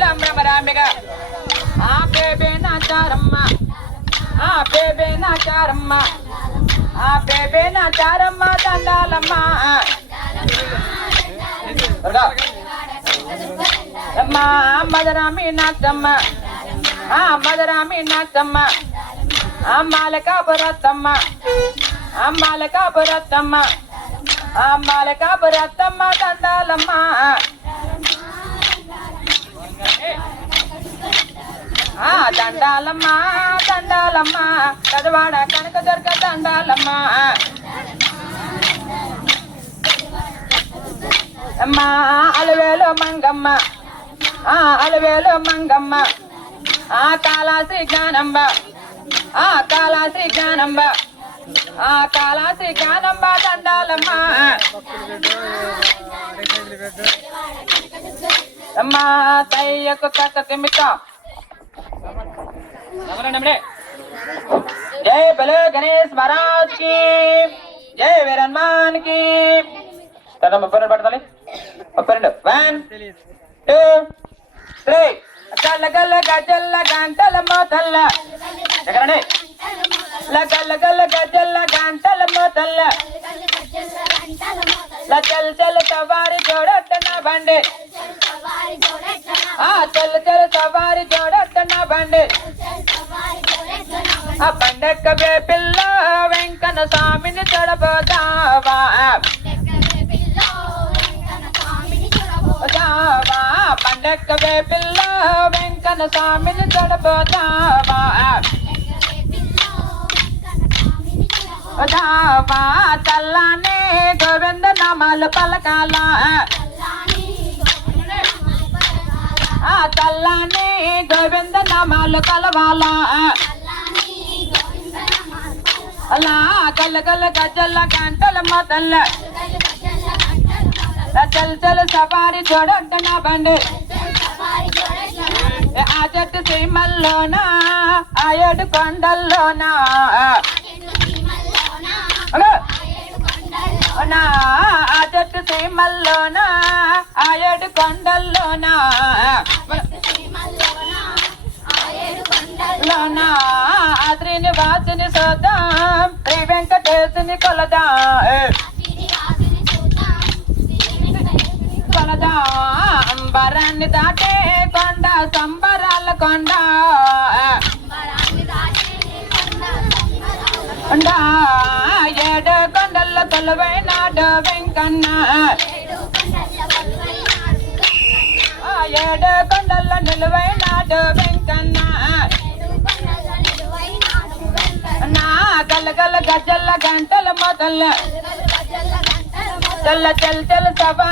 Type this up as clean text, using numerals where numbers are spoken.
అలవేలం భ్రమరాంబిక ఆ బేబే నాచారమ్మ ఆ బేబే నాచారమ్మ ఆ బేబే నాచారమ్మ దండాలమ్మ అమ్మా మదరామి నాచమ్మ ఆ మదరామి నాచమ్మ అమ్మాలకాపురత్తమ్మ అమ్మాలకాపురత్తమ్మ అమ్మాలకాపురత్తమ్మ దండాలమ్మ దండాలమ్మ దండాలమ్మ కదవాడ కనక దొరక దండాలమ్మ అమ్మా అలవేలు మంగమ్మ అలవేలు మంగమ్మ ఆ కాళాశ్రీ జ్ఞానంబ ఆ కాళాశ్రీ జ్ఞానంబ ఆ కాళాశ్రీ జ్ఞానంబ దండాలమ్మ అమ్మా తయ్యకు కక్క తిమిక जय भले गणेश महाराज की जय वीर हनुमान की पढ़ 1 2 3 गल गल गजल गंटल मोतल गल गल गजल गंटल मोतल चल चल सवारी जोड़ट ना बंडे चल चल सवारी जोड़ट ना बंडे పండక్కవే పిల్ల వెంకన్న స్వామిని తొడబోదావా పండక్కవే పిల్ల వెంకన్న స్వామిని తొడబోదావా చల్లానే గోవింద నామాలు పలకాల చల్లానే గోవింద నామాలు కలవాలా అలా గల్ల గల్ల గజ్జల గంటల మొదల చల్ చల్ సవారి జోడొడ్డ నా బండి ఆ చెట్టు సీమల్లోనా ఆ ఏడు కొండల్లోనా ఆ చెట్టు సీమల్లోనా ఆ ఏడు కొండల్లోనా లోనా ఆద్రిని వాసిని సోదాం శ్రీ వెంకటేశుని కొలదాం అంబరాన్ని దాటే కొండ సంబరాల కొండ ఏడు కొండల్లో కొలువైనాడు వెంకన్న ఏడు కొండల్లో నిలువైనాడు వెంకన్న నా గల్ల గల్ల గజ్జల గంటల మొదల చల్ల చల్ చల్ సవారి